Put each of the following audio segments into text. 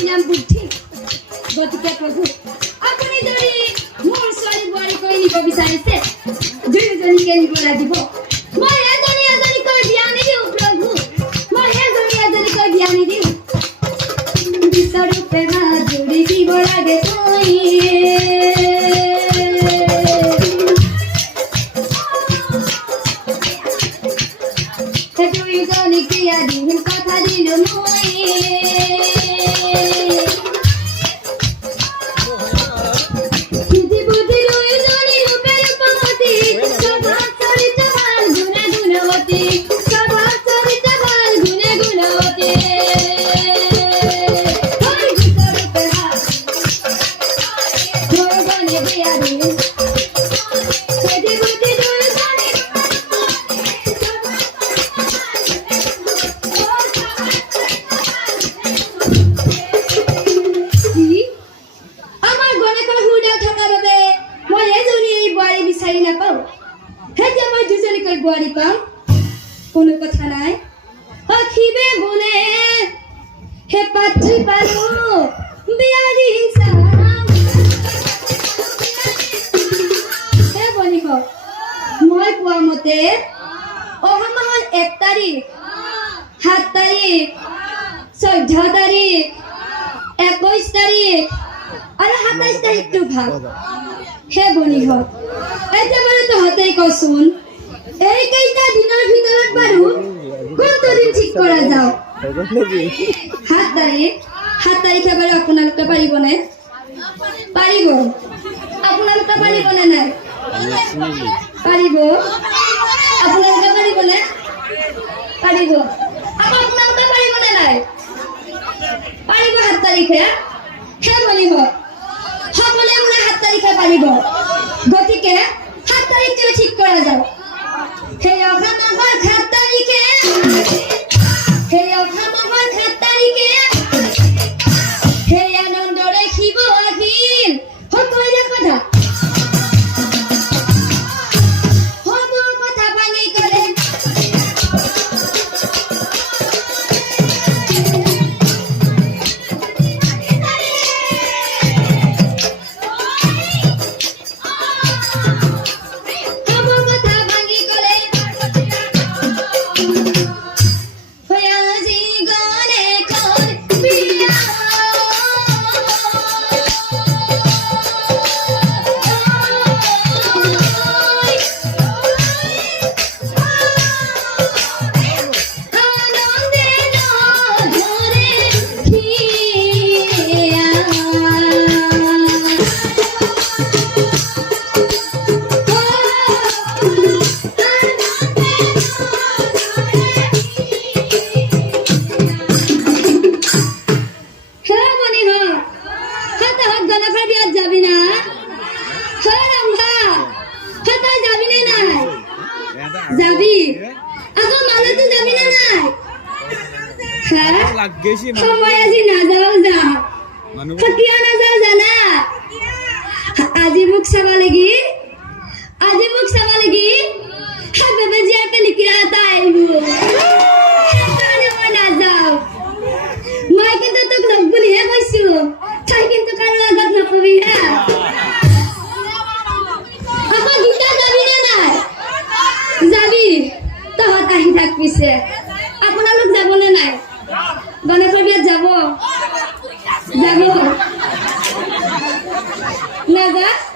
নাম বুদ্ধি গতিকে প্ৰভু আপুনি যদি মোৰ ছোৱালী বোৱাৰী কৰি নিব বিচাৰিছে দুয়োজনীকে নিব লাগিব মই এজনী এজনীকৈ বিয়া নিদিওঁ প্ৰভু মই এজনী এজনীকৈ বিয়া নিদিওঁ বিশ্বৰূপে মাজুৰি দিব লাগে তই মই কোৱা মতে অহা মাহৰ এক তাৰিখ সাত তাৰিখ চৈধ্য তাৰিখ একৈশ তাৰিখ আৰু সাতাইশ তাৰিখটো ভালো হে বনিহত এতিয়া বাৰু তহঁতেই কচোন এইকেইটা দিনৰ ভিতৰত বাৰু কোনটো দিন ঠিক কৰা যাওক সাত সাত তাৰিখে বাৰু আপোনালোকে পাৰিবনে পাৰিব আপোনালোকে পাৰিবনে নাই? পাৰিব আপোনালোকে পাৰিবনে পাৰিব আপোনালোকে পাৰিবনে নাই? পাৰিব সাত তাৰিখে সেই বনিব সকলোৱে বোলে সাত তাৰিখে পাৰিব গতিকে সাত তাৰিখটো ঠিক কৰা যাওক সেই অহা আকৌ মালতো যাবি নে নাই? হে লাগেছি সময় আজি নাযাও যা। মানুহ কিয় নাযাও জানা? আজি মোক চাব লাগি। আজি মোক চাব লাগি। হে বেবেজীয়াৰ পেলিকিৰা এটা আহিব। ना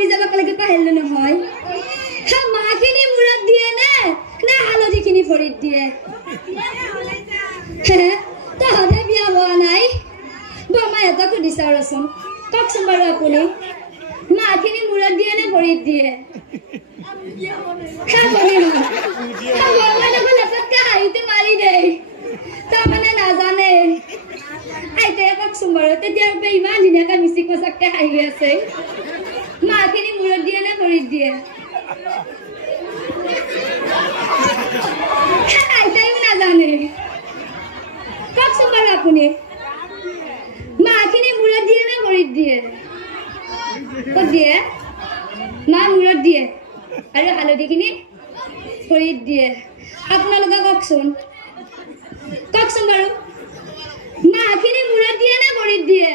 মৰি যাব লাগে পাহৰিলো নহয় সেই মাহখিনি মূৰত দিয়ে নে নে হালধিখিনি ভৰিত দিয়ে। হে, তহঁতে বিয়া হোৱা নাই। বৰমাহঁতক সুধিছা ৰচোন। কওকচোন বাৰু আপুনি। মাহখিনি মূৰত দিয়ে নে ভৰিত দিয়ে? হে মনিহ হে বৰমাই দেখোন লেপতকে হাঁহিটো মাৰি দেই। তাৰমানে নাজানে। আইতাই কওকচোন বাৰু তেতিয়াৰ ইমান ধুনীয়াকৈ মিচিক পচাককে হাঁহি আছে। মাখিনি মূৰত দিয়ে নে ভৰিত দিয়ে? আইতাইও নাজানে কওকচোন বাৰু আপুনি। মাখিনি মূৰত দিয়ে নে ভৰিত দিয়ে? ক'ত দিয়ে? মা মূৰত দিয়ে। আৰু হালধিখিনি ভৰিত দিয়ে। আপোনালোকে কওকচোন কওকচোন বাৰু মাখিনি মূৰত দিয়ে নে ভৰিত দিয়ে?